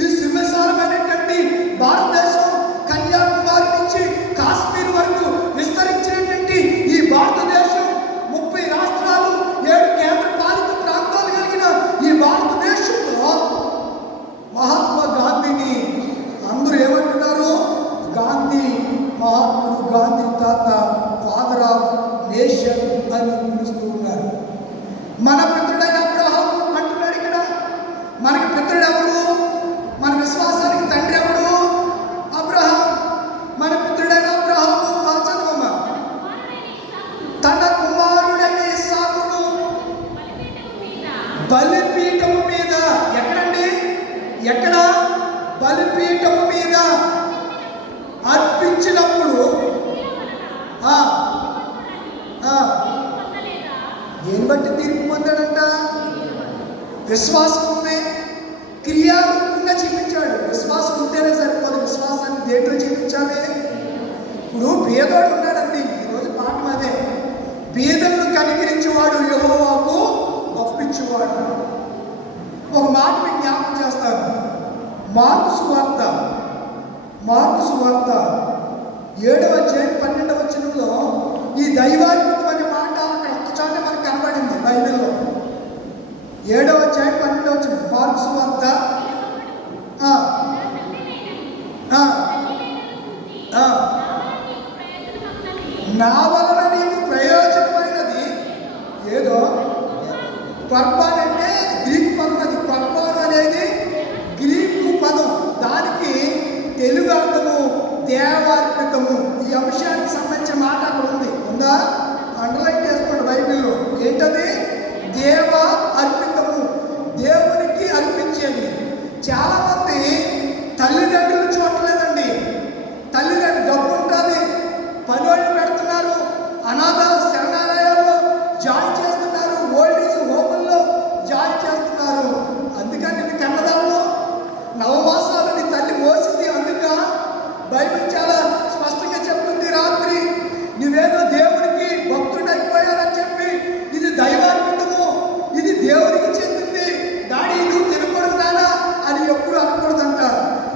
ఈ సింహసారమైనటువంటి భారతదేశం, కన్యాకుమారి నుంచి కాశ్మీర్ వరకు విస్తరించినటువంటి ఈ భారతదేశం, 30 రాష్ట్రాలు, 7 కేంద్ర పాలిత ప్రాంతాలు కలిగిన ఈ భారతదేశంలో మహాత్మా గాంధీని అందరూ ఏమంటున్నారు? గాంధీ మహాత్ముడు, గాంధీ తాత, ఫాదర్ ఆఫ్ నేషన్ అని పిలుస్తూ ఉన్నారు. మన పితృడైన అబ్రహాము అంటున్నాడు ఇక్కడ. మనకి పితృడు ఎవరు? మన విశ్వాసానికి తండ్రి ఎవరు? అబ్రహాం. మన పితృడైన అబ్రహాము చదవమ్మ. తన కుమారుడైన ఇస్సాకును బలిపీఠము మీద, ఎక్కడండి? ఎక్కడ? బలిపీఠము మీద అర్పించినప్పుడు దేని బట్టి తీర్పు పొందాడంట? విశ్వాసం ఉంది, క్రియాత్మకంగా జీవించాడు. విశ్వాసం ఉంటేనే సరిపోదు. విశ్వాసాన్ని దేంట్లో జీవించాలి? ఇప్పుడు పేదోడు ఉన్నాడండి. ఈరోజు పాఠం అదే. పేదలను కనికరించేవాడు యెహోవాకు అప్పించేవాడు. ఒక మాట మీకు జ్ఞాపకం చేస్తాను. మార్కు సువార్త మార్కు సువార్త 7వ అధ్యాయం 12వ వచనంలో ఈ దైవాత్మికం అనే మాట అక్కడ ఒక్క చోట మనకు కనబడింది బైబిల్లో. 7వ అధ్యాయం 12వ వచనం మార్కు సువార్త. నా వలన నీకు ప్రయోజనమైనది ఏదో. కర్బాన్ అంటే గ్రీకు పదం. అది కర్బాన్ అనేది గ్రీకు పదం. దానికి తెలుగు అర్థము దేవాత్మికము. ఈ అంశానికి సంబంధించిన మాట అక్కడ ఉందా? అండర్లైన్ చేసుకోండి బైబిల్లో. ఏంటది? దేవ అర్పితము, దేవునికి అర్పించేది. చాలామంది తల్లిదండ్రులు చూడలేదండి. తల్లిదండ్రులు డబ్బు ఉంటుంది, పనులు పెడుతున్నారు, అనాథ శరణాలయాల్లో జాయిన్ చేస్తున్నారు, ఓల్డ్ ఏజ్ హోముల్లో జాయిన్ చేస్తున్నారు. అందుకని ఇది కన్నదాల్లో నవమాసాలు నీ తల్లి మోసింది. అందుక బైబిల్ చాలా స్పష్టంగా చెప్తుంది, రాత్రి నువ్వేదో దేవుడికి భక్తుడైపోయారని చెప్పి ఇది దైవాత్మికము, ఇది దేవుడికి చెందింది, డాడీ నువ్వు తినకూడదు నానా అని ఎప్పుడు అనకూడదంట.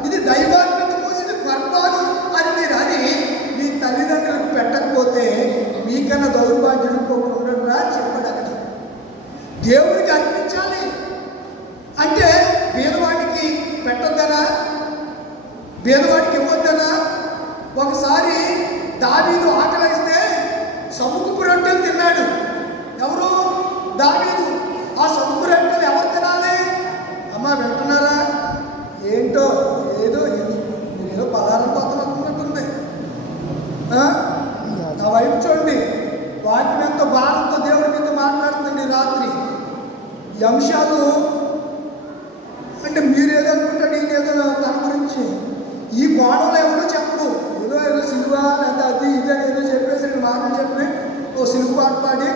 ఇది దైవాత్మికము, ఇది కర్బాను అని మీరు అని మీ తల్లిదండ్రులకు పెట్టకపోతే మీకన్నా దౌర్భాగ్యుడు ఉండడురా చెప్పాడు అక్కడ. దేవుడికి అర్పించాలి అంటే పేదవాడికి పెట్టొద్దనా, పేదవాడికి ఇవ్వద్దనా? ఒకసారి దావీదు ఆకలిస్తే సముఖపు రొట్టెలు తిన్నాడు. ఎవరు? దావీదు. ఆ సముఖపు రొట్టెలు ఎవరు తినాలి? అమ్మా వింటున్నారా? ఏంటో ఏదో మీరేదో పలారం పోతాను అనుకున్నట్టుంది. నా వైపు చూడండి. వాటిని ఎంతో భారంతో దేవుడి మీతో మాట్లాడుతుంది రాత్రి. ఈ అంశాలు అంటే మీరు ఏదో అనుకుంటాడు, ఈయనేదో తన గురించి. ఈ గోడలో ఎవడో చెప్పడు. ఏదో సిలువ లేదా అది ఇది అని ఏదో చెప్పేసి మాటలు చెప్పి ఓ సిలువ పాట పాడి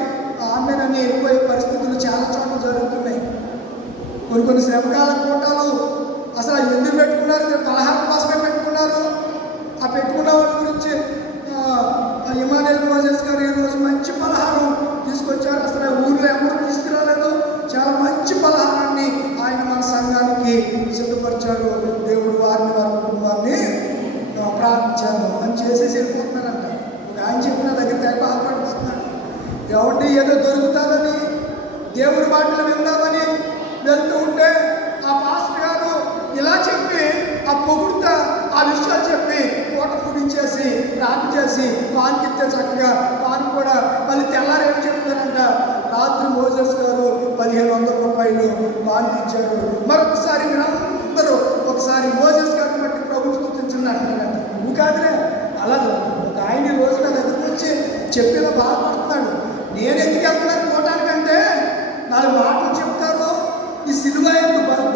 ఆమె నన్ను వెళ్ళిపోయే పరిస్థితులు చాలా చోట్ల జరుగుతున్నాయి. కొన్ని శ్రమకాల కూటాలు అసలు ఎందుకు పెట్టుకున్నారు? పలహారం కోసమే పెట్టుకున్నారు. ఆ పెట్టుకున్న వాళ్ళ గురించి ఇమానుయేల్ మోసెస్ గారు ఈరోజు మంచి పలహారం తీసుకొచ్చారు. అసలు ఊర్లో ఎవరు తీసుకురాలేదు. చాలా మంచి పలహారాన్ని ఆయన మన సంఘానికి సిద్ధపరిచారు. దేవుడు వారిని వారి కుటుంబాన్ని ప్రార్థించాను అని చేసేసి వెళ్ళిపోతున్నారంట. ఆయన చెప్పిన దగ్గర తెగ బాధపడిపోతున్నాడు. ఎవరి ఏదో దొరుకుతాదని దేవుడి మాటలు విందామని వెళ్తూ ఉంటే ఆ పాస్టర్ గారు ఇలా చెప్పి ఆ పొగుడుతా ఆ విషయాలు చెప్పి కోట ముగించేసి రాత్రి చేసి పాన్కిస్తే చక్కగా పాన్ కూడా మళ్ళీ తెల్లారు ఏం చెప్తారంట. రాత్రి మోసెస్ గారు 1500 రూపాయలు పాన్కిచ్చారు. మరొకసారి మీరందరూ ఒకసారి మోసెస్ గారిని బట్టి ప్రభుత్వం స్తుతించండి అంటారంట. నువ్వు కాదులే అలా ఒక ఆయన ఈ రోజు నా దగ్గరకు వచ్చి చెప్పేలా బాధపడుతున్నాడు. నేను ఎందుకు వెళ్తున్నాను పోవటానికంటే 4 మాటలు చెప్తారు. ఈ సిలువ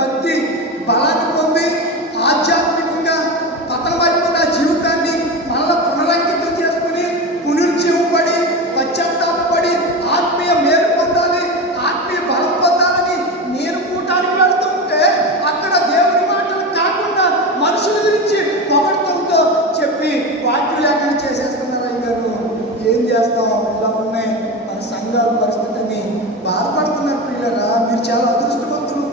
భక్తి బలాన్ని పొంది ఆధ్యాత్మికంగా పతనమైపోయిన జీవితాన్ని మళ్ళా పునరంకితం చేసుకుని పునరుజ్జీవపడి పశ్చాత్తాపడి ఆత్మీయ మేలు పొందాలి, ఆత్మీయ బలం పొందాలని నేను కూటానికి వెళ్తూ ఉంటే అక్కడ దేవుడి మాటలు కాకుండా మనుషుల గురించి పొగడుతుందో చెప్పి వాక్యం లేకుండా చేసేస్తున్నారు. అయ్యారు ఏం చేస్తాం? ఇలా ఉన్నాయి మన సంఘాల పరిస్థితిని. బాధపడుతున్నారు ప్రియులరా. మీరు చాలా అదృష్టవంతులు,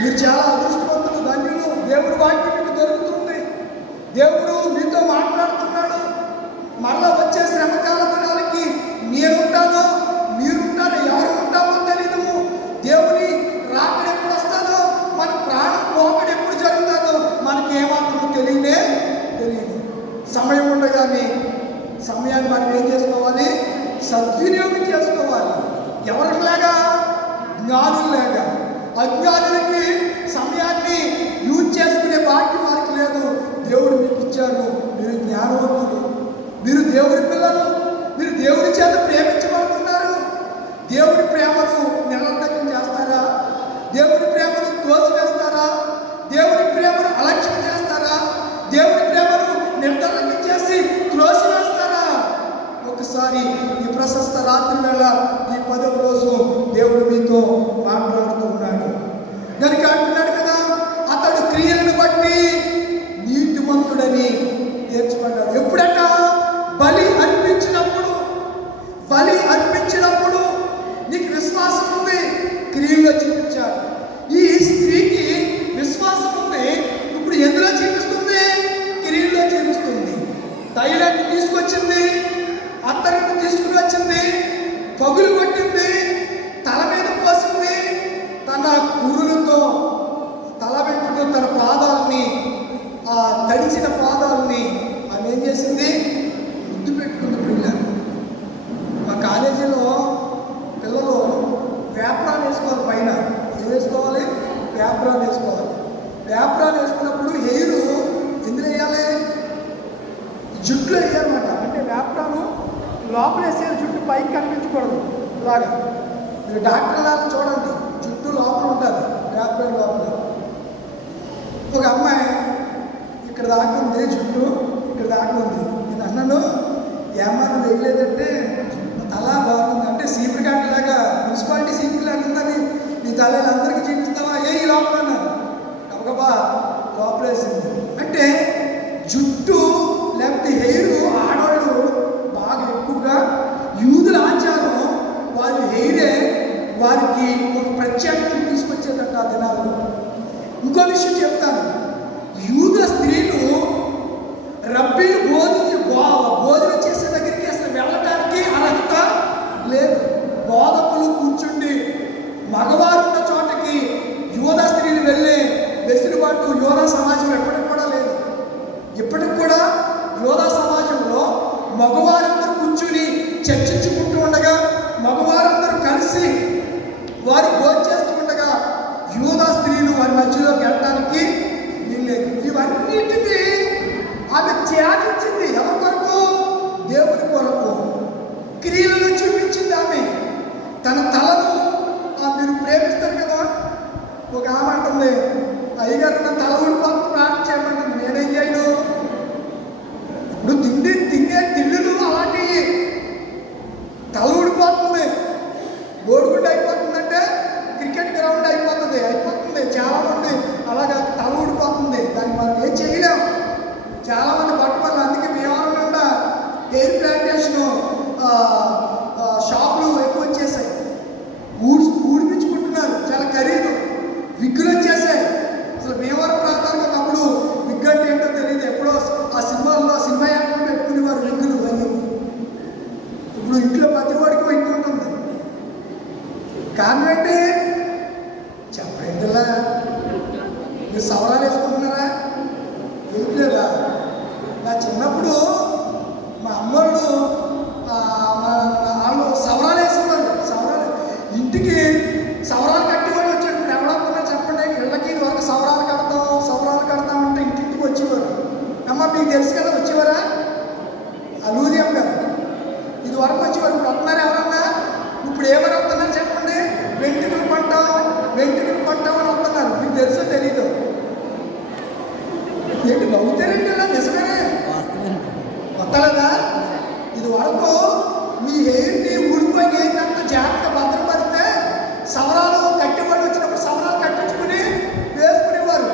మీరు చాలా అదృష్టవంతులు, ధన్యులు. దేవుడు వాక్యం మీకు దొరుకుతుంది. దేవుడు మీతో మాట్లాడుతున్నాడు. మళ్ళా వచ్చే శ్రమకాల దినాలకి నేనుంటానో మీరుంటారో ఎవరు ఉంటామో తెలీదు. దేవుని రాకడ ఎప్పుడు వస్తానో, మన ప్రాణం పోకడ ఎప్పుడు జరుగుతుందో మనకి ఏమాత్రం తెలియదు. సమయం ఉండగానే సమయాన్ని మనం ఏం చేసుకోవాలి? సద్వినియోగం చేసుకోవాలి. ఎవరికి లేగా? జ్ఞానులు లేగా. అజ్ఞానులకి సమయాన్ని యూజ్ చేసుకునే భాగ్యం వారికి లేదు. దేవుడు మీకు ఇచ్చారు. మీరు జ్ఞానవంతులు, మీరు దేవుడి పిల్లలు, మీరు దేవుడి చేత ప్రేమించబడుతున్నారు. దేవుడి ప్రేమను నిరర్ధకం చేస్తారా? దేవుడి ప్రేమను తోసివేస్తారా? దేవుడి ప్రేమను అలక్ష్యం చేస్తారా? దేవుడి ప్రేమను నిర్ధారణ చేసి త్రోసివేస్తారా? ఒకసారి ఈ ప్రశస్త రాత్రి వేళ ఈ 10వ రోజు దేవుడు మీతో మాట్లాడుతూ ఉన్నాడు. కనుక అంటున్నాడు కదా, అతడు క్రియలను బట్టి నీతిమంతుడని తీర్చబడ్డాడు. ఎప్పుడట? బలి అర్పించినప్పుడు. బలి అర్పించినప్పుడు నీకు విశ్వాసం ఉంది, క్రియల్లో చూపించాడు. ఈ స్త్రీకి విశ్వాసం ఉంది. ఇప్పుడు ఎందులో చూపిస్తుంది? క్రియలో తీసుకొచ్చింది, అత్తరును తీసుకుని వచ్చింది, పగులు కొట్టింది, తల మీద పోసింది, తన కురులతో తల పెట్టుకు తన పాదాలని, ఆ తడిచిన పాదాలని ఆమె ఏం చేసింది, ముద్దు పెట్టుకుంది. పిల్లలు మా కాలేజీలో పిల్లలు వేప్రాన్ వేసుకోవాలి, పైన ఏం వేసుకోవాలి, వేప్రాన్ వేసుకోవాలి. వేప్రాన్ వేసుకున్నప్పుడు హెయిర్ ఎందులో వేయాలి, జుట్టులో వేయాలన్నమాట. అంటే వేప్రాను లోపల వేసేది, జుట్టు పైకి కనిపించకూడదు. ఇలాగా మీరు డాక్టర్ లాగా చూడండి, జుట్టు లోపల ఉంటుంది, వేప్రాన్ లోపల. ఒక అమ్మాయి ఇక్కడ దాకా ఉంది, జుట్టు ఇక్కడ దాకా ఉంది. నేను అన్నాను, ఏమన్నా వేయలేదంటే తల బాగుంది అంటే సీపురు లాగా, మున్సిపాలిటీ సీపురు లాగా ఉందని నీ తల అందరికీ చూపిస్తావా, ఏ ఈ లోపల అన్నారు. గబగబా లోపల వేసింది. అంటే జుట్టు లేకపోతే హెయిర్ ఆడవాళ్ళు బాగా ఎక్కువగా యూదుల ఆచారం, వారి హెయిరే వారికి ఒక ప్రత్యేకతను తీసుకొచ్చేదట ఆ దినాల్లో. ఇంకో విషయం చెప్తాను, యూద స్త్రీలు రబ్బీలు భోజనం చేసే దగ్గరికి అసలు వెళ్ళటానికి అర్హత లేదు. బోధకులు కూర్చుండి మగవారు ఉన్న చోటకి యూద స్త్రీలు వెళ్ళే వెసులుబాటు యూద సమాజం ఎప్పటికి కూడా లేదు. ఇప్పటికి కూడా యూద సమాజంలో మగవారందరూ కూర్చుని చర్చించుకుంటూ ఉండగా, మగవారందరూ కలిసి వారు భోజనం చేస్తూ ఉండగా యూద స్త్రీలు వారి మధ్యలోకి వెళ్ళడానికి వీల్లేదు. ఇవన్నిటినీ ఆమె త్యాగించింది. ఎవరి కొరకు? దేవుని కొరకు. క్రియలను చూపించింది ఆమె. తన తలను మీరు ప్రేమిస్తారు కదా, ఒక ఆమె అంటుంది, అయ్యగారు నా తల ఊడిపోతుంది ప్రార్థన చేయమంటుంది. నేనేం చేయను? ఇప్పుడు తినే తిల్లులు అలాంటివి. తల ఊడిపోతుంది, గోడుగుడ్డ అయిపోతుందంటే క్రికెట్ గ్రౌండ్ అయిపోతుంది. చాలామంది అలాగా తల ఊడిపోతుంది, దానికి మనం ఏం చేయలేం. చాలామంది పట్టుకోవాలి. అందుకే భీమవరం నుండి హెయిర్ ప్లాంటేషన్ షాపులు ఎక్కువ వచ్చేసాయి. ఊడిపించుకుంటున్నారు, చాలా ఖరీదు. విగ్గులు వచ్చేసాయి. అసలు భీమవరం ప్రాంతానికి ఒకప్పుడు విగ్గు అంటే ఏంటో తెలియదు. ఎప్పుడో ఆ సినిమా యాక్టర్లు పెట్టుకునేవారు విగ్గులు అయ్యి. ఇప్పుడు ఇంట్లో ప్రతి వాడికి విగ్గు ఉంటుంది. కారణం ఏంటి చెప్పండిలా? మీరు సవరాలు వేసుకుంటున్నారా? వేయట్లేదా? నా చిన్నప్పుడు మా అమ్మోళ్ళు వాళ్ళు సవరాలు వేసేవారు. ఇంటికి సవరాలు కట్టేవాళ్ళు వచ్చాడు. ఎవడన్నా చెప్పండి, ఇళ్ళకి వరకు సవరాలు కడతామంటే ఇంటింటికి వచ్చేవారు. అమ్మ మీకు తెలుసు కదా, వచ్చేవారా? అలూరియం గారు ఇది వరకు వచ్చేవారు. ఇప్పుడు వస్తున్నారు ఎవరన్నా? ఇప్పుడు ఏమని వస్తున్నారు చెప్పండి? వెంట్రుకలు కొంటాం అని వస్తున్నారు. మీకు తెలుసో తెలీదు? ఏంటి నవ్వుతారండి? ఇలా నిజమేనే వస్తలేదా? ఇది వరకు మీ హెయిర్ని ఊడిపోయి ఏంటంత జాగ్రత్త భద్రపడితే సవరాలు కట్టేవాళ్ళు వచ్చినప్పుడు సవరాలు కట్టించుకుని వేసుకునేవారు.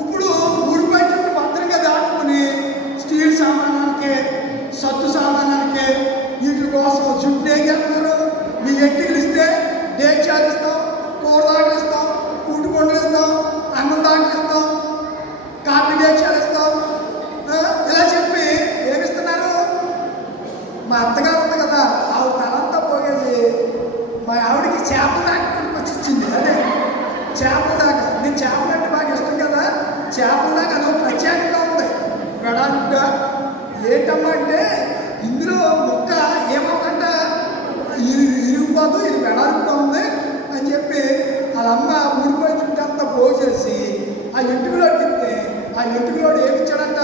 ఇప్పుడు ఊడిపోయినట్టు భద్రంగా దాటుకుని స్టీల్ సామానానికి, సత్తు సామానానికి, వీటి కోసం జుట్టు ఏగేస్తున్నారు. మీ ఎంటికలు ఇస్తే డేక్షాలు ఇస్తాం, కూర దాఖలు ఇస్తాం, కూటుకొండలు ఇస్తాం, అన్నం దాఖలు ఇస్తాం, కాఫీ డేక్షాలు ఇస్తాం. ఇలా చెప్పి ఏమిస్తున్నారు? మా అత్తగారు ఉంది కదా, ఆవిడ తలంతా పోయేది. మా ఆవిడకి చేపల దాకా వచ్చి ఇచ్చింది. అదే చేపల దాకా. నేను చేపలు అంటే బాగా ఇష్టం కదా, చేపల దాకా అదొక ప్రత్యేకంగా ఉంది. వెడల్పుగా ఏంటమ్మా అంటే ఇందులో మొక్క ఏమవుతుంట ఇరిగిపోదు, ఇది వెడల్పుగా ఉంది అని చెప్పి వాళ్ళ అమ్మ ఊడిపోయి చుట్టూ అంతా పోసేసి ఆ ఎంటుకలో తిప్పితే ఆ ఎంటుకలో ఏమిచ్చాడంట?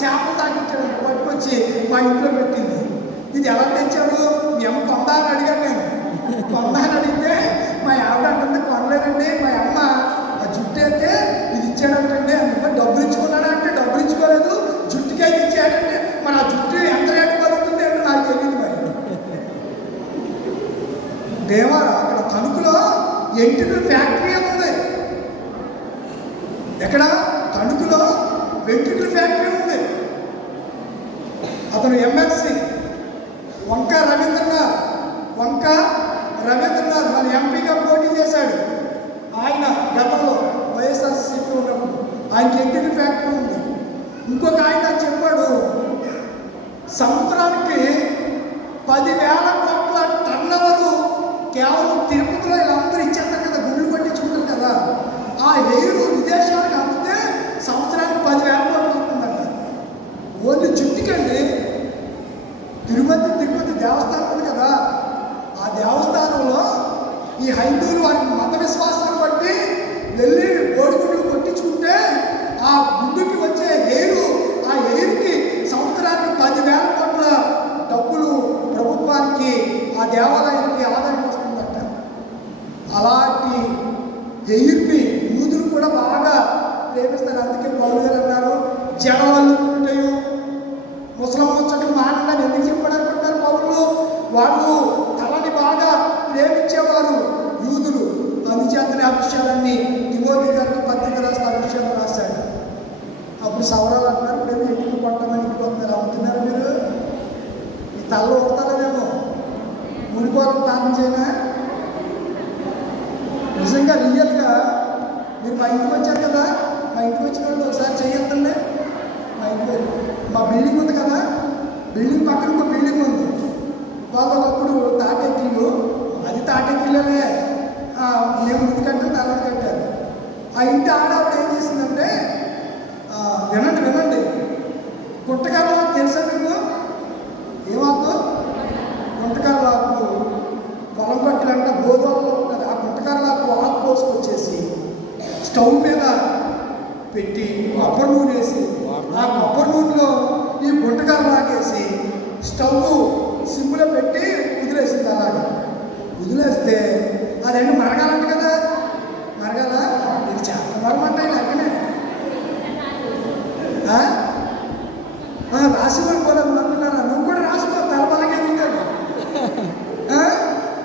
చేపలు తాకిచ్చాడంట. పట్టుకొచ్చి మా ఇంట్లో పెట్టింది. ఇది ఎలా తెచ్చాడు? మీ అమ్మ కొందా అని అడిగాను నేను. కొందా అని అడిగితే మా ఆవిడ అంటుంది, కొనలేదండి, మా అమ్మ ఆ జుట్టు అయితే ఇది ఇచ్చాడంటండి. అందుకే డబ్బులు ఇచ్చుకున్నాడా అంటే డబ్బులు ఇచ్చుకోలేదు, జుట్టుకైతే ఇచ్చాడంటే. మరి ఆ జుట్టు ఎంత రేటు పడుతుంది అంటే నాకు తెలియదు. మరి దేవారా అక్కడ తణుకులో ఎంటుకల ఫ్యాక్టరీ ఉంది. ఎక్కడ? తణుకులో వెంట్రుకల ఫ్యాక్టరీ ఉంది. అతను ఎమ్మెల్సీ వంక రవీంద్రనాథ్ మన ఎంపీగా పోటీ చేశాడు. ఆయన గతంలో వైఎస్ఆర్సీపీ ఉన్నప్పుడు ఆయనకి ఎంట్రీ ఫ్యాక్టరీ ఉంది. ఇంకొక ఆయన చెప్పాడు, సంవత్సరానికి 10,000 కోట్ల టర్నోవరు కేవలం తిరుపతిలో వీళ్ళందరూ ఇచ్చేస్తారు కదా, గుళ్ళు పట్టించుకుంటారు కదా. ఆ ఎయిర్ విదేశాలకు అమ్మితే సంవత్సరానికి 10,000 కోట్లు వస్తుందంట. ఓన్లీ చుట్టికండి. తిరుపతి దేవస్థానం ఉంది కదా, ఆ దేవస్థానంలో ఈ హైందువులు వారి మత విశ్వాసాన్ని బట్టి వెళ్ళి కోడిగుడ్లు కొట్టించుకుంటే ఆ గుడ్డుకి వచ్చే ఆ ఎయిర్కి సంవత్సరానికి 10,000 కోట్ల డబ్బులు ప్రభుత్వానికి, ఆ దేవాలయానికి ఆదాయం వస్తుందట. అలాంటి ఎయిర్ని యూదులు కూడా బాగా ప్రేమిస్తారు. అందుకే పౌలు గారు అన్నారు, జడవల్లు ఉంటాయో ముసలం ముచ్చట్లు మాట్లాడాలి. ఎందుకు చెప్పాలనుకుంటారు పౌరులు? వాళ్ళు తలని బాగా ప్రేమించేవారు యూదులు. అందుచేతనే ఆ విషయాలన్నీ తిమోతి గారికి పత్రిక రాస్తే ఆ విషయాలు రాశాడు. అప్పుడు సవరాలు అంటారు, మేము ఇంటికి పట్టమని ఇంటికి వస్తున్నారు. అమ్ముతున్నారు మీరు, ఈ తలలో వస్తారేమో, ముడిపోవడం దానం చేయనా? నిజంగా రియల్గా మీరు మా ఇంటికి వచ్చారు కదా, మా ఇంటికి వచ్చిన వాళ్ళు ఒకసారి చేయొద్దండి. మా బిల్డింగ్ ఉంది కదా, బిల్డింగ్ పక్కన ఒక బిల్డింగ్ ఉంది. వాళ్ళు ఒకప్పుడు తాటెక్కిలు, అది తాటెక్కిలే మేము ముందు కట్టారు, తర్వాత కట్టారు. ఆ ఇంటి ఆడవాడు ఏం చేసిందంటే, వినండి, గుంటకారలాకు తెలుసా మీకు? ఏమాకు? గుంటకారలాకు పొలం పట్టిలంటే గోదావరిలో ఉంటుంది. ఆ గుంటకారలాకు ఆకు కోసుకొచ్చేసి స్టవ్ మీద పెట్టి కొబ్బరి నూనె వేసి, ఆ కొబ్బరి నూనెలో ఈ గుంటకార లాగేసి స్టవ్ సిమ్లో పెట్టి వదిలేసింది. అలాగే వదిలేస్తే అదేంటి మరగాలంట కదా, మరగాల ఇది చాలా మరమంటాయి అక్కనే రాసి పడిపోలేదు అనుకున్నాను. నువ్వు కూడా రాసుకో, తలబలగే ఉంటాడు.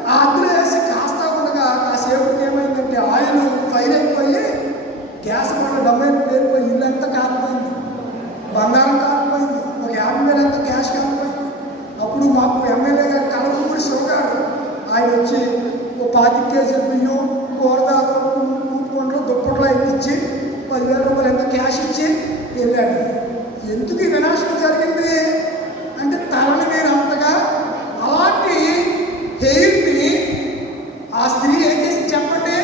ఆ అందులో వేసి కాస్తా ఉండగా కాసేపటికి ఏమైందంటే ఆయిల్ ఫైర్ అయిపోయి గ్యాస్ కూడా డబ్బైపు పేరిపోయి ఇల్లంతా కాలిపోయింది, బంగారం కాలిపోయింది, ఒక 50,000 అంతా క్యాష్ కాలిపోయింది. అప్పుడు మాకు ఎమ్మెల్యే గారు కలపూడి శివగారు ఆయన వచ్చి ఓ 25 కేజీల బియ్యం, కూరదాలు, పండ్లు, దుప్పట్లు అవి ఇచ్చి 10,000 రూపాయలు ఎంత క్యాష్ ఇచ్చి వెళ్ళాడు. ఎందుకు ఈ వినాశనం జరిగింది అంటే తలని మీరు అంతగా అలాంటి హెయిర్ని ఆ స్త్రీ ఏం చేసి చెప్పండి,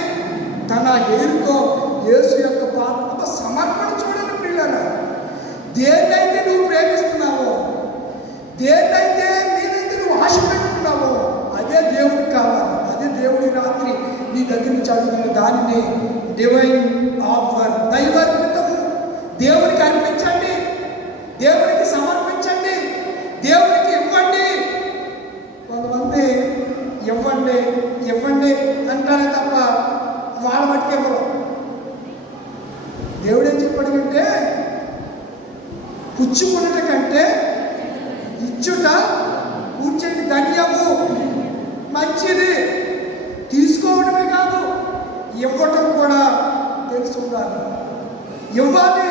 తన హెయిర్తో యేసు యొక్క పాప సమర్పణ. చూడండి పిల్లలు, దేన్నైతే నువ్వు ప్రేమిస్తున్నావో, దేన్నైతే మీరైతే నువ్వు ఆశ పెట్టుకున్నావో అదే దేవుడికి కావాలి. అదే దేవుడి రాత్రి నీ దగ్గర నుంచి అడుగుతున్న దానిని డివైన్ ఆఫర్, దైవార్పితము. దేవుడికి అర్పించండి, దేవుడికి సమర్పించండి, దేవుడికి ఇవ్వండి. కొంతమంది ఇవ్వండి అంటారే తప్ప వాళ్ళ మట్టుకు ఇవ్వరు. దేవుడు ఏం చెప్పాడు అంటే, పుచ్చుకున్నట కంటే ఇచ్చుట కూర్చొని ధన్యము, మంచిది. తీసుకోవడమే కాదు, ఇవ్వటం కూడా తెలిసి ఉండాలి. ఇవ్వాలి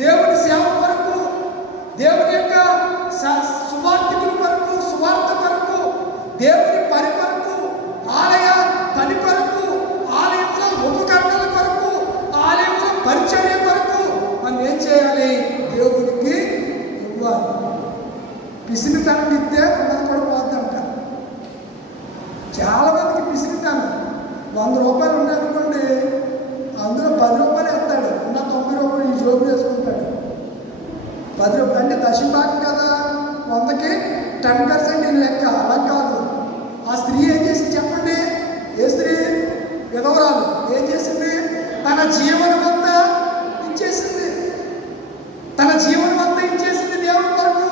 దేవుని సేవ కొరకు, దేవుని యొక్క సువార్థికుల కొరకు, సువార్త కొరకు, దేవుని పని కొరకు, ఆలయ పని కొరకు, ఆలయంలో ఉపకరణల కొరకు, ఆలయంలో పరిచర్య కొరకు మనం ఏం చేయాలి? దేవుడికి ఇవ్వాలి. పిసినితనం ఇస్తే ఉన్నది కూడా పోద్దంట. చాలా మందికి పిసినితనం. 100 రూపాయలు ఉన్నాయనుకోండి, అందులో 10 రూపాయలు వేస్తాడు, ఉన్న 90 రూపాయలు ఈ జోబు వేసుకుంటాడు. 10 రూపాయలు అంటే దశభాగం కదా, 100కి 10% ఈ లెక్క. అలా కాదు. ఆ స్త్రీ ఏం చేసింది చెప్పండి? ఏ స్త్రీ? విధవరాలు ఏం చేసింది? తన జీవనమంతా ఇచ్చేసింది, తన జీవనమంతా ఇచ్చేసింది దేవుడి కొరకు.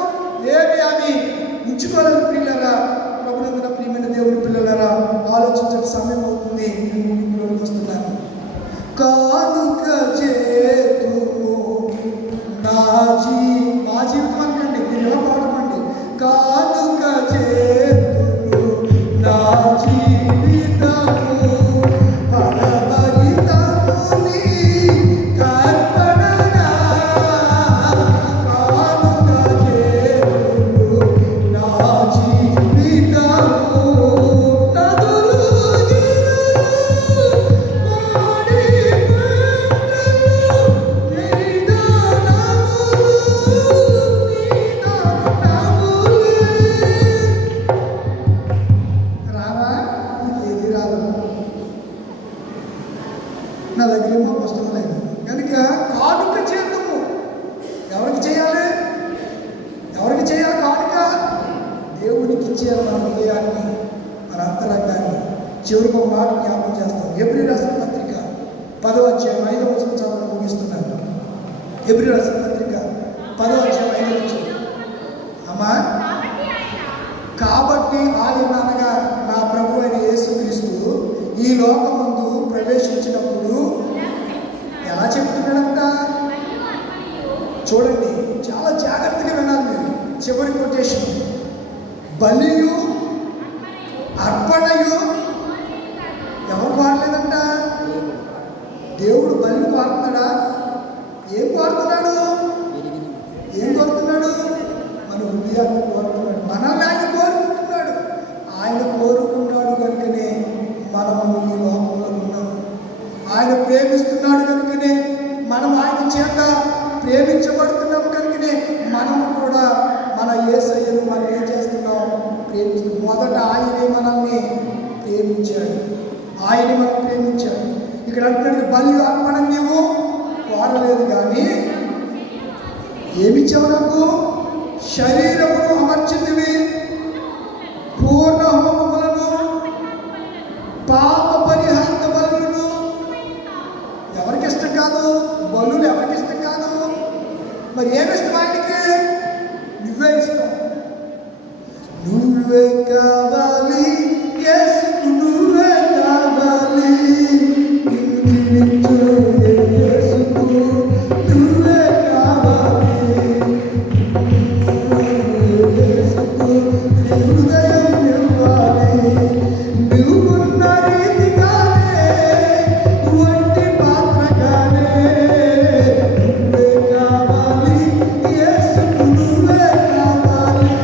ఏమి అని ఉంచుకోలేదు. పిల్లరా, ప్రభునందున ప్రియమైన దేవుడి పిల్లలరా, ఆలోచించే సమయం అవుతుంది. ఇంట్లోకి వస్తున్నాను. కానుక చేతుము మా జీవితం అనుకోండి, మీరు ఎలా పాడుకోండి. కానుక చేతుము నా జీవితము ఫలభరితము నీ కర్పణగా, చేయాలి మన హృదయాన్ని, మన అంతరంగాన్ని. చివరికి ఒక మాట జ్ఞాపకం చేస్తాం. హెబ్రీ రాసిన పత్రిక 10వ అధ్యాయం 5వ వచనం చదవడం ముగిస్తున్నాను. హెబ్రీ రాసిన పత్రిక 10వ అధ్యాయం 5వ వచనం. అమ్మా, కాబట్టి ఆయన అనగా నా ప్రభు అయిన యేసుక్రీస్తు ఈ లోకమందు ప్రవేశించినప్పుడు ఎలా చెప్తున్నాడంట? చూడండి, చాలా జాగ్రత్తగా వినాలి మీరు. చివరి కొటేషన్, బలియు అర్పణయు ఎవరు కోరలేదంట? దేవుడు బలిని కోరుతున్నాడా? ఏం కోరుతున్నాడు? ఏం కోరుతున్నాడు? మన హృదయాన్ని కోరుతున్నాడు. మనల్ని ఆయన కోరుకుంటున్నాడు. ఆయన కోరుకున్నాడు కనుకనే మనము ఈ లోకంలో ఉన్నాము. ఆయన ప్రేమిస్తున్నాడు కనుకనే మనం ఆయన చేత ప్రేమించబడుతున్నాం కనుకనే మనము కూడా మన యేసయ్యను మనం ఏం చేస్తున్నాం? ప్రేమిస్తున్నాం. మొదట ఆయనే మనల్ని ప్రేమించాడు. ఆయనే మనం ప్రేమించాడు. ఇక్కడ అంటున్నాడు, బలి అర్పణ నీవు కోరలేదు కానీ ఏమిచ్చావు? నాకు శరీరమును అమర్చితివి, పూర్ణ హోమములను, పాప పరిహార బలులను. ఎవరికి ఇష్టం కాదు? బలులు ఎవరికి ఇష్టం కాదు? మరి ఏమి ఇష్టం ఆయనకి? నువ్వే ఇష్టం. నువ్వే కావాలి యేసుకు, నువ్వే కావాలి. యేసుకు నువ్వే కావాలి. యేసుకు హృదయం ఇవ్వాలి. నువ్వున్న రీతిగానే, వంటి పాత్రగానే నువ్వే కావాలి. యేసుకు నువ్వే కావాలి.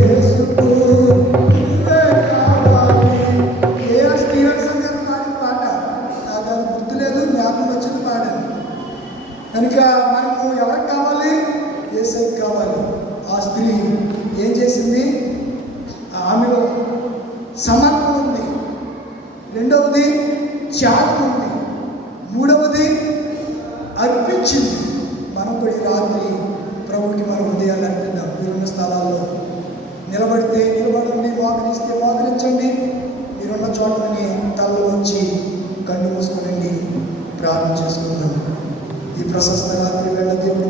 యేసుకు నువ్వే కావాలి. ఏ స్టీవెన్సన్ గారు పాడిన పాట నాకు అది గుర్తులేదు, జ్ఞాపకం వచ్చింది, పాడాను. కనుక మనకు ఎవరికి కావాలి? యేసయ్యకి కావాలి. ఆ స్త్రీ ఏం చేసింది? ఆమెలో సమర్పణ ఉంది. రెండవది త్యాగం ఉంది. మూడవది అర్పించింది. మనం కూడా ఈ రాత్రి ప్రభుకి మన హృదయాలు అర్పిద్దాం. మీరున్న స్థలాల్లో నిలబడితే నిలబడండి, మోకరిస్తే మోకరించండి. మీరున్న చోటని తలలో వచ్చి కన్ను మూసుకునండి. ప్రార్థన చేసుకుందాం. ఈ ప్రశస్త రాత్రి వేళ దేవుడు